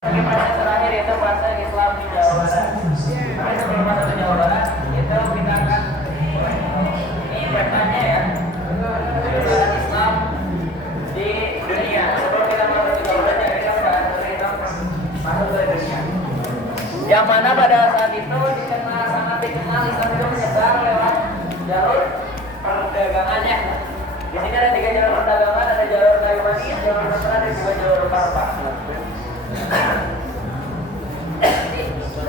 Bagi proses terakhir yaitu proses Islam di Jawa Barat. Tapi sebelum masuk ke Jawa Barat, itu kita akan ini petanya ya, penyebaran Islam di dunia. Sebelum kita masuk ke Jawa Barat, kita bahas kita masuk ke dunia. Yang mana pada saat itu sangat dikenal Islam itu menyebar lewat jalur perdagangannya. Di sini ada 3 jalur perdagangan, ada jalur kayu manis, jalur mesra, dan juga jalur parpa.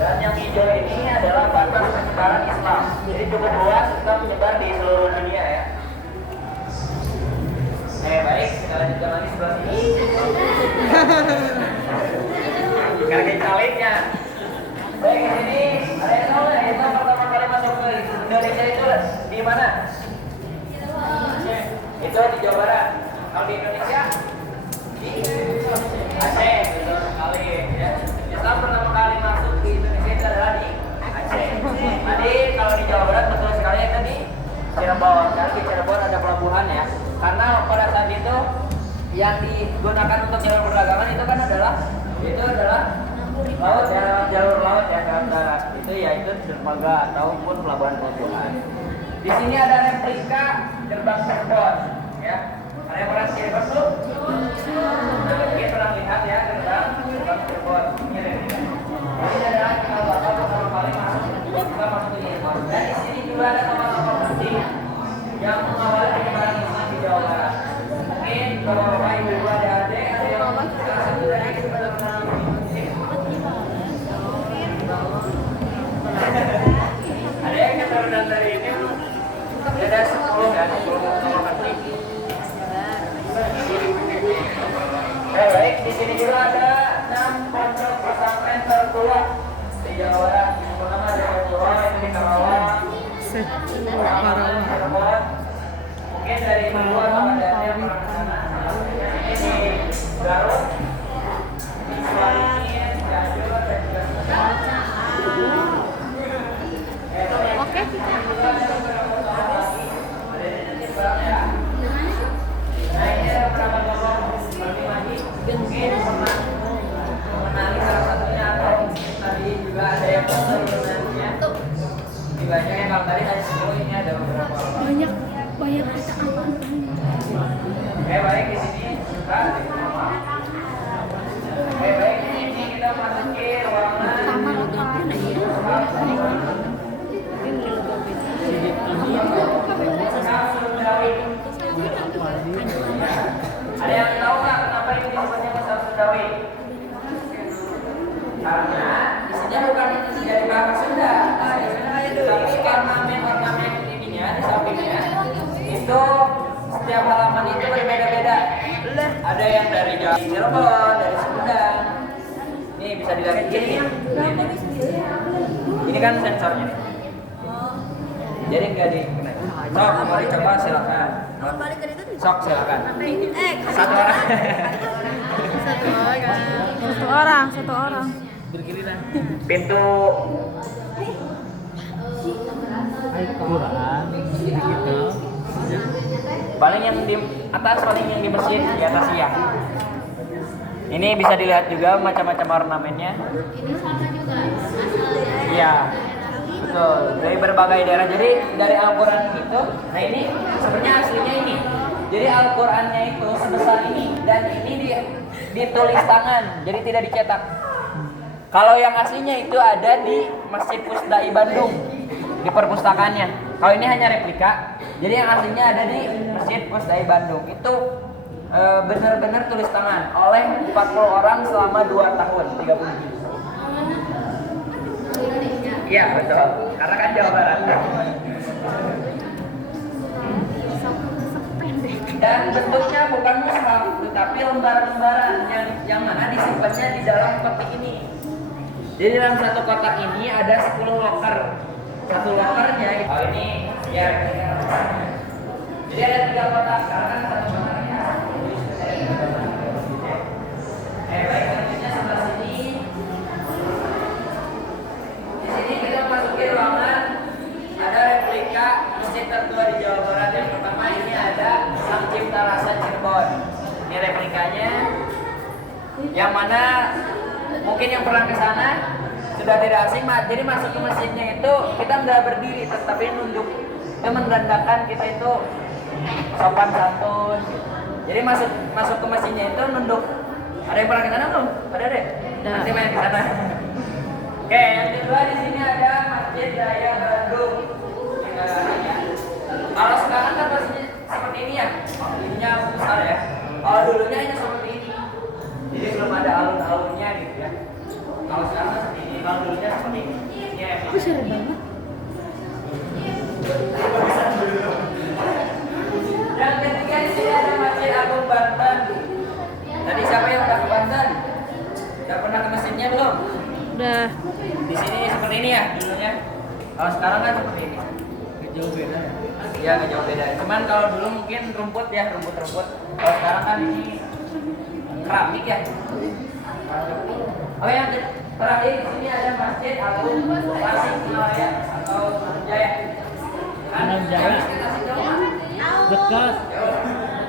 Dan yang hijau ini adalah batas penyebaran Islam. Jadi cukup luas, Islam menyebar di seluruh dunia ya. Baik, kita lanjutkan lagi sebelah sini. Karena calegnya. Baik, di sini ada yang tahu nggak? Islam pertama kali masuk ke Indonesia itu di mana? Itu di Jawa Barat. Kalau di Indonesia di Aceh, betul sekali ya. Islam pertama kali masuk di Indonesia itu adalah di Aceh. Tadi kalau di Jawa Barat betul sekali itu di Cirebon. Karena di Cirebon ada pelabuhan ya. Karena pada saat itu yang digunakan untuk jalur perdagangan itu kan adalah laut ya, jalur laut ya, dalam darat. Itu yaitu dermaga ataupun pelabuhan. Di sini ada replika gerbang Cirebon ya. Ada yang pernah Cirebon tuh? Nah, ini pernah lihat ya gerbang Cirebon. Ini adalah kita bakal pertama kali masuk ke Cirebon. Dan di sini juga ada tokoh-tokoh penting yang mengawali penyebaran Islam di Jawa Barat. Mungkin bapak-bapak, ibu-ibu, adik-adik ada yang salah satu dari kita benar-benar ada yang keturunan dari ini ada 10 ya, 10 tokoh penting. Baik, di sini juga ada 6 pondok pesantren tertua di Jawa Barat. Yang pertama ada Pondok yang di Karawang. Mungkin dari luar ada yang pernah ke sana. Ini di Garut, di Sulawesi, Cianjur, dan juga Oke. Nah, ini ada beberapa tokoh mungkin pernah mengenali salah satunya atau tadi juga ada yang pernah mengenalinya. Di banyak yang kalau tadi hanya 10, ini ada beberapa banyak baik di sini juga baik di sini kita masuki ruangan ada yang tahu nggak kenapa ini disebutnya Masjid Sundawi? Karena di sini bukan dari bahasa Sunda, tapi ornamen ininya di sampingnya itu setiap halaman itu berbeda-beda. Ada yang dari Cirebon, dari Sumedang. Ini bisa dilihat gini. Ini kan sensornya. Jadi nggak dikenain. Sok, mau dicoba silakan. Sok silakan. Satu orang. Berkiriran. Pintu Al-Quran gitu. paling yang di atas, paling yang di masjid di atas ya. Ini bisa dilihat juga macam-macam ornamennya. Ini sama juga Iya, betul. Dari berbagai daerah. Jadi dari Al-Quran itu, nah ini sebenarnya aslinya ini. Jadi Al-Qurannya itu sebesar ini dan ini ditulis tangan, jadi tidak dicetak. Kalau yang aslinya itu ada di Masjid Pusdai Bandung, di perpustakaannya. Kalau ini hanya replika, jadi yang aslinya ada di Masjid Pusdai Bandung. Itu benar-benar tulis tangan oleh 40 orang selama 2 tahun, 30 juz. Iya betul, karena kan Jawa Barat. Dan bentuknya bukan mushaf, tetapi lembar-lembaran yang mana disimpannya di dalam peti ini. Jadi dalam satu kotak ini ada 10 loker. Satu lokernya ini ya. Jadi ada 3 kotak, karena satu kotaknya. Baik, selanjutnya sebelah sini. Di sini kita masuki ruangan. Ada replika masjid tertua di Jawa Barat. Yang pertama ini ada Sang Cipta Rasa Cirebon. Ini replikanya, yang mana mungkin yang pernah ke sana sudah tidak asing, jadi masuk ke masjidnya itu kita nggak berdiri tetapi nunduk. Itu menandakan kita itu sopan santun. Jadi masuk ke masjidnya itu nunduk. Ada yang pernah ke sana belum? Ada deh. Nanti main ke sana. Oke, yang kedua di sini ada Masjid Raya Bandung. Kalau sekarang kan masjid seperti ini ya, ininya besar ya. Kalau dulunya ini seperti ini, jadi belum ada alun-alunnya gitu ya. Kalau sekarang seperti ini, kalau dulunya seperti ini. Ini Besar banget. Yang ketiga di sini ada Masjid Agung Banten. Tadi siapa yang udah ke Banten? Udah pernah ke masjidnya belum? Udah. Di sini seperti ini ya dulunya. Kalau sekarang kan seperti ini. Jauh beda ya? Iya, nggak jauh beda. Cuman kalau dulu mungkin rumput ya, rumput-rumput. Kalau sekarang kan ini keramik ya. Oh yang terakhir di sini ada Masjid Agung Tasikmalaya atau Jaya. Jaya. Dekat.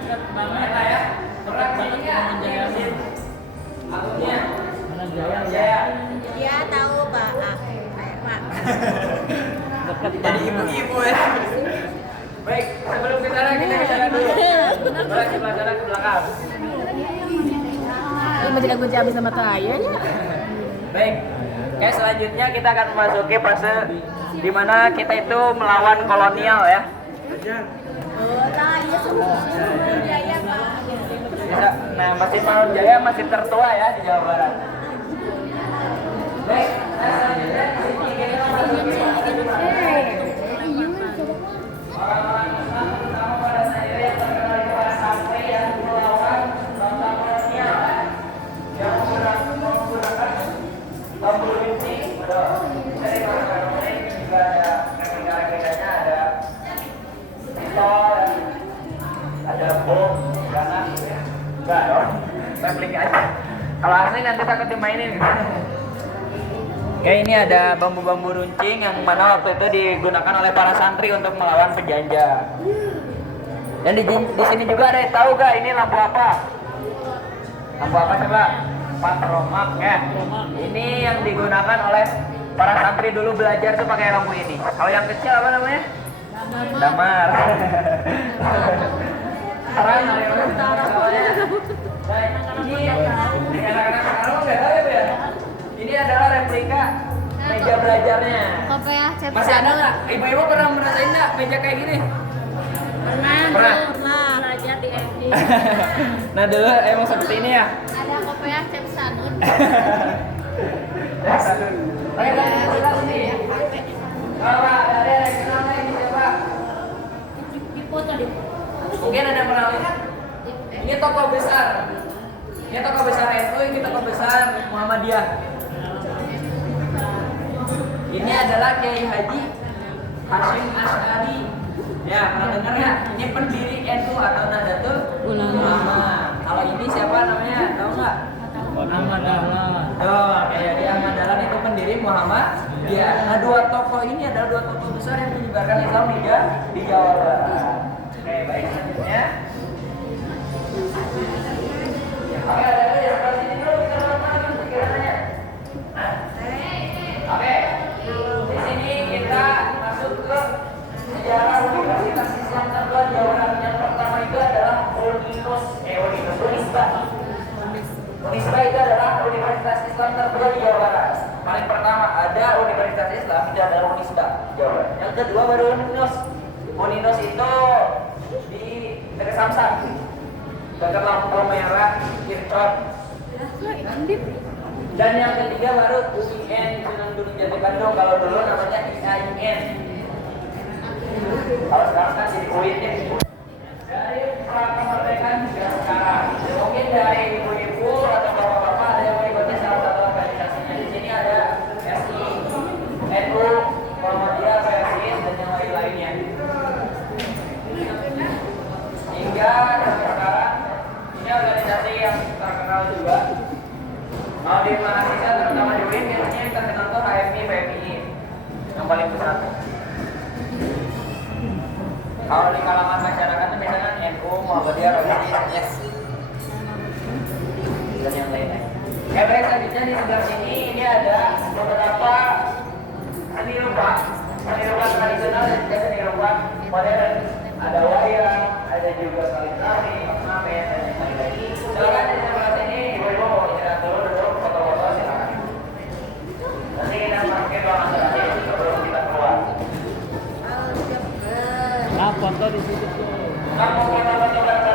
Dekat banget lah ya. Dekat banget dengan Jaya. Agungnya. Jaya. Dia tahu Pak. Pak. Dekat Jadi ibu-ibu ya. Baik, sebelum ke sana kita bicara dulu. Boleh coba jalan ke belakang. Ini masih ada kunci habis sama Raya ya. Baik. Oke, selanjutnya kita akan memasuki fase di mana kita itu melawan kolonial ya. Oh, Raya semua Jaya Pak. Bisa. Nah, Masjid Jaya masih tertua ya di Jawa Barat. Baik, selanjutnya di sini kita memasuki orang-orang Islam terutama pada saya yang terkenal di para santri yang melawan bangsa kolonial yang menggunakan bambu runcing. Dari bangsa-bangsa ini juga ada replika-replikanya, ada pistol, ada bom, granat. Enggak dong, replika aja. Kalau asli nanti takut dimainin. Oke, ini ada bambu-bambu runcing yang mana waktu itu digunakan oleh para santri untuk melawan penjajah. Dan di sini juga ada yang tahu gak ini lampu apa? Lampu apa coba? Patromak ya. Ini yang digunakan oleh para santri dulu belajar tuh pakai lampu ini. Kalau yang kecil apa namanya? Damar. Terang dari ini anak-anak sekarang nggak tahu ya. Ini adalah replika meja belajarnya. Apa ya? Masih ada nggak? Ibu-ibu pernah merasain nggak meja kayak gini? Pernah. Belajar di SD. Nah dulu emang seperti ini ya. Ada apa ya? Cep Sanun. Oke, kita sini. Kalau ada yang kenal lagi coba. Di foto di. Mungkin ada yang pernah lihat. Ini toko besar. Ini toko besar NU, ini toko besar Muhammadiyah. Ini adalah Kiai Haji Hasyim Asy'ari. Ya, pernah dengar ya? Ini pendiri NU atau Nahdlatul Ulama. Kalau ini siapa namanya? Tahu nggak? Ahmad Dahlan. Oh, kayak dia Ahmad Dahlan itu pendiri Muhammadiyah. Nah, dua tokoh ini adalah dua tokoh besar yang menyebarkan Islam di Jawa Barat. Oke, baik selanjutnya. Oke, ada yang sebelah sini dulu kita mana pikirannya. Oke, di sini kita masuk ke sejarah Universitas Islam tertua di Jawa Barat. Yang pertama itu adalah Unisba. Unisba itu adalah Universitas Islam tertua di Jawa Barat. Paling pertama ada Universitas Islam itu adalah Unisba, Jawa Barat. Yang kedua baru Uninus. Uninus itu di dekat Samsat. Dekat lampu merah Kircon. Dan yang ketiga baru UIN Sunan Gunung Jati Bandung. Kalau dulu namanya IAIN. Kalau sekarang kan jadi UIN ya. Dari pra kemerdekaan hingga sekarang, mungkin dari ibu-ibu atau bapak-bapak ada yang mengikuti salah satu organisasinya. Di sini ada SI, NU, Muhammadiyah, PSIS dan yang lain-lainnya. Hingga sampai sekarang ini organisasi yang terkenal juga. Kalau di mahasiswa terutama di UIN biasanya yang terkenal tuh HMI, PMI yang paling besar. Kalau di kalangan masyarakat itu misalnya NU, Muhammadiyah, PSIS dan yang lainnya. Baik, selanjutnya di sebelah sini ini ada beberapa seni rupa tradisional dan juga seni rupa modern. Ada wayang, ada juga salib tari, ornamen, dan lain-lain. Silakan di sebelah sini, ibu-ibu mau istirahat dulu, duduk, foto-foto silakan. Nanti kita pakai ruangan terakhir sebelum kita keluar. Nah, foto di situ tuh. Kamu foto-foto